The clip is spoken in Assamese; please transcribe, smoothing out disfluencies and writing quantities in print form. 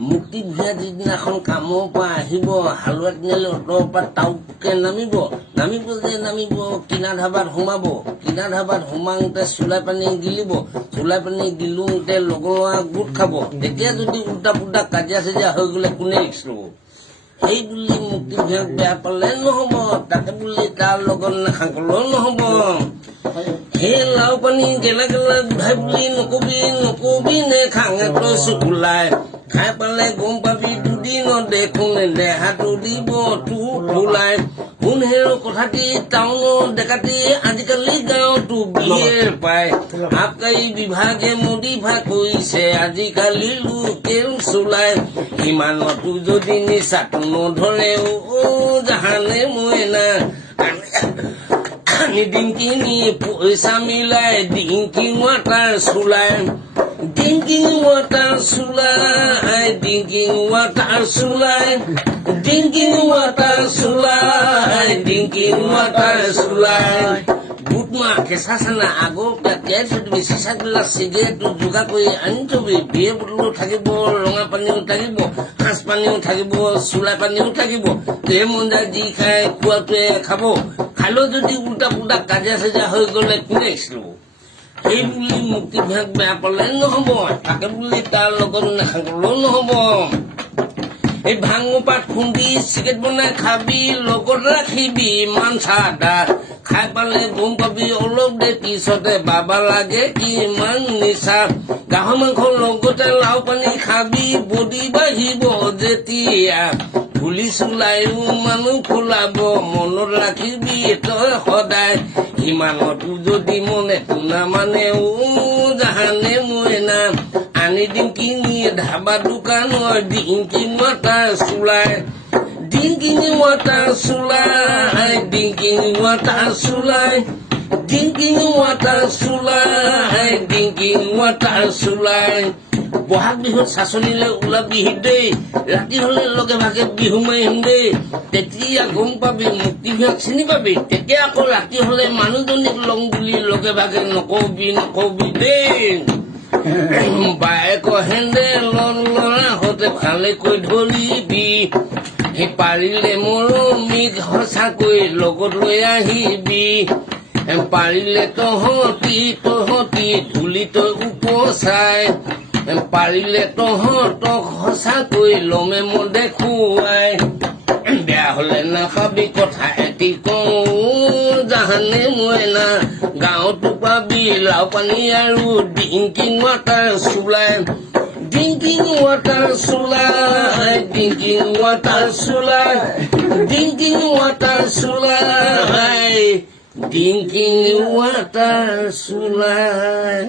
মুক্তি ভিয়া যিদিনাখন কামৰ পৰা আহিব হালোৱা তিনিআলি অটৰ পৰা টাউকে নামিব যে নামিব কিনা ধাবাত সোমাব কিনা ধাবাত সোমাওঁতে চুলাই পানী গিলিব চুলাই পানী গিলোতে লগৰ ল'ৰা গোট খাব তেতিয়া যদি উল্টা পুল্টা কাজিয়া চাজিয়া হৈ গ'লে কোনে ৰিক্স ল'ব সেই বুলি মুক্তি ভিয়াক বেয়া পালে নহ'ব তাকে বুলি তাৰ লগত নাখাকলেও নহ'ব সেই লাও পানী গেলা গেলা গোধাই বুলি নকবি নে খাঙে তই চকুলাই খাই পালে গম পাবি দুদিনত দেখোন দেহাটো দিব তোৰ ফুলাই শুন হেৰ কথাটি টাউনৰ ডেকাটি আজিকালি গাঁৱতো বিয়ে পায় আবকাৰী বিভাগে মডিফাই কৰিছে আজিকালি লোকেল চোলাই ইমানতো যদি নিচাটো নধৰে জাহানে মইনা আনি ডিংকিনি পইচা মিলাই ডিংকি ৱাটাৰ চোলাই Drinking water sulai, drinking water sulai, drinking water sulai, drinking water sulai. Butma kesasana ago katia sudah bisa sagla sigaret juga koi ancobi biar perlu thakibo longa pani thakibo khas pani thakibo sulai pani thakibo lemon daji khai kuate khabo khalo jodi ulta puta kaja saja hoy gole kune islo এই বুলি মুক্তি ভিয়াক বেয়া পালে নহ'ব তাকে বুলি তাৰ লগত নাখাকলেও নহ'ব এই ভাং পাত খুন্দি চিকেট বনাই খাবি লগত ৰাখিবি ইমান চাদা খাই পালে গম পাবি অলপ দে পিছতে বাবা লাগে কিমান নিচা গাহৰি মাংস লগতে লাও পানী খাবি বডি বাঢ়িব যেতিয়া ফুলি চুলাইও মানুহ ফুলাব মনত ৰাখিবি তই সদায় ইমানতো যদি মনেতো নামানে জাহানে মইনা আনি দিম কিনি ধাবা দোকানৰ ডিংকি ৱাটাৰ চুলাই ডিংকিং ৱাটাৰ চুলাই ডিংকিং ৱাটাৰ চুলাই ডিংকিং ৱাটাৰ চুলাই ডিংকিং ৱাটাৰ চুলাই বহাগ বিহুত চাচনিলৈ ওলাবি দেই ৰাতি হলে লগে ভাগে বিহু মাৰিম দেই তেতিয়া গম পাবি মুক্তি ভিয়াক চিনি পাবি তেতিয়া আকৌ ৰাতি হলে মানুহজনীক লং বুলি লগে ভাগে নকবি দেই বায়েক হেন্দেলৰ ল'ৰাহঁতে ভালেকৈ ধৰিবি সেই পাৰিলে মৰমিক সঁচাকৈ লগত লৈ আহিবি পাৰিলে তহঁতি ধূলি তই উপচাই পাৰিলে তহঁতক সঁচাকৈ লমে মই দেখুৱাই বেয়া হলে নাপাবি কথা এটি কওঁ জাহানে মইনা গাঁৱতো পাবি লাও পানী আৰু ডিংকিং ৱাটাৰ চুলাই ডিংকিং ৱাটাৰ চুলাই ডিংকিং ৱাটাৰ চুলাই ডিংকিং ৱাটাৰ চুলাই ডিংকিং ৱাটাৰ চুলাই